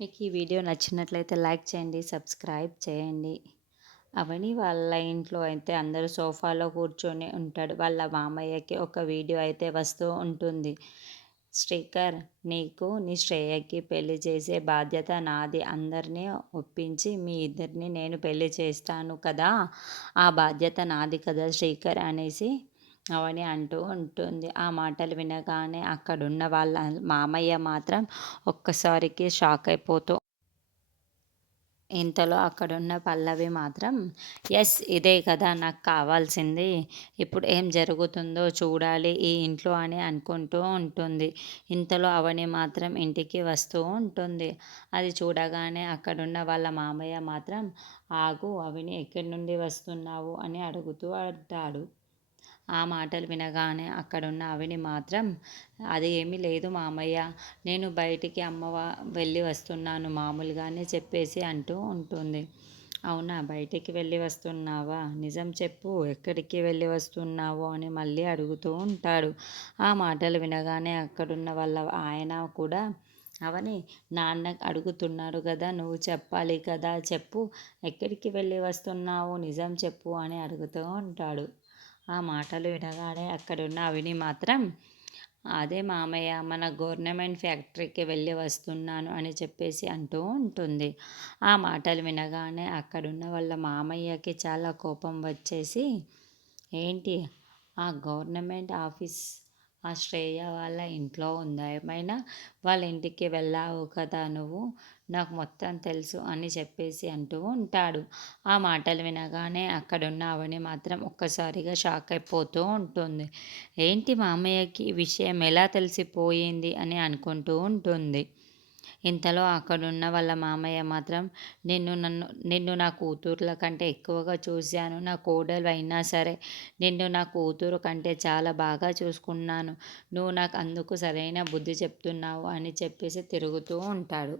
మీకు ఈ వీడియో నచ్చినట్లయితే లైక్ చేయండి, సబ్స్క్రైబ్ చేయండి. అవని వాళ్ళ ఇంట్లో అయితే అందరూ సోఫాలో కూర్చొని ఉంటాడు. వాళ్ళ మామయ్యకి ఒక వీడియో అయితే వస్తూ ఉంటుంది. శ్రీకర్, నీకు నీ శ్రేయకి పెళ్లి చేసే బాధ్యత నాది. అందరినీ ఒప్పించి మీ ఇద్దరిని నేను పెళ్లి చేస్తాను కదా! ఆ బాధ్యత నాది కదా శ్రీకర్ అనేసి అవని అంటూ ఉంటుంది. ఆ మాటలు వినగానే అక్కడున్న వాళ్ళ మామయ్య మాత్రం ఒక్కసారికి షాక్ అయిపోతూ ఇంతలో అక్కడున్న పల్లవి మాత్రం యెస్! ఇదే కదా నాకు కావాల్సింది. ఇప్పుడు ఏం జరుగుతుందో చూడాలి ఈ ఇంట్లో అని అనుకుంటూ ఉంటుంది. ఇంతలో అవని మాత్రం ఇంటికి వస్తూ ఉంటుంది. అది చూడగానే అక్కడున్న వాళ్ళ మామయ్య మాత్రం ఆగు అవని ఎక్కడి నుండి వస్తున్నావు అని అడుగుతూ అంటాడు. ఆ మాటలు వినగానే అక్కడున్న అవని మాత్రం అది ఏమీ లేదు మామయ్య, నేను బయటికి వెళ్ళి వస్తున్నాను మామూలుగానే చెప్పేసి అంటూ ఉంటుంది. అవునా, బయటికి వెళ్ళి వస్తున్నావా? నిజం చెప్పు, ఎక్కడికి వెళ్ళి వస్తున్నావు అని మళ్ళీ అడుగుతూ ఉంటాడు. ఆ మాటలు వినగానే అక్కడున్న వాళ్ళ ఆయన కూడా అవని నాన్న అడుగుతున్నాడు కదా, నువ్వు చెప్పాలి కదా, చెప్పు, ఎక్కడికి వెళ్ళి వస్తున్నావు, నిజం చెప్పు అని అడుగుతూ ఉంటాడు. ఆ మాటలు వినగానే అక్కడున్న అవిని మాత్రం అదే మామయ్య, మన గవర్నమెంట్ ఫ్యాక్టరీకి వెళ్ళి వస్తున్నాను అని చెప్పేసి అంటూ ఉంటుంది. ఆ మాటలు వినగానే అక్కడున్న వాళ్ళ మామయ్యకి చాలా కోపం వచ్చేసి, ఏంటి ఆ గవర్నమెంట్ ఆఫీస్ ఆ శ్రేయ వాళ్ళ ఇంట్లో ఉందా ఏమైనా? వాళ్ళ ఇంటికి వెళ్ళావు కదా నువ్వు, నాకు మొత్తం తెలుసు అని చెప్పేసి అంటూ ఉంటాడు. ఆ మాటలు వినగానే అక్కడున్న అవని మాత్రం ఒక్కసారిగా షాక్ అయిపోతూ ఉంటుంది. ఏంటి మామయ్యకి ఈ విషయం ఎలా తెలిసిపోయింది అని అనుకుంటూ ఉంటుంది. ఇంతలో అక్కడున్న వాళ్ళ మామయ్య మాత్రం నిన్ను నా కూతుర్ల కంటే ఎక్కువగా చూశాను. నా కోడలు అయినా సరే నిన్ను నా కూతురు కంటే చాలా బాగా చూసుకున్నాను. నువ్వు నాకు అందుకు సరైన బుద్ధి చెప్తున్నావు అని చెప్పేసి తిరుగుతూ ఉంటాడు.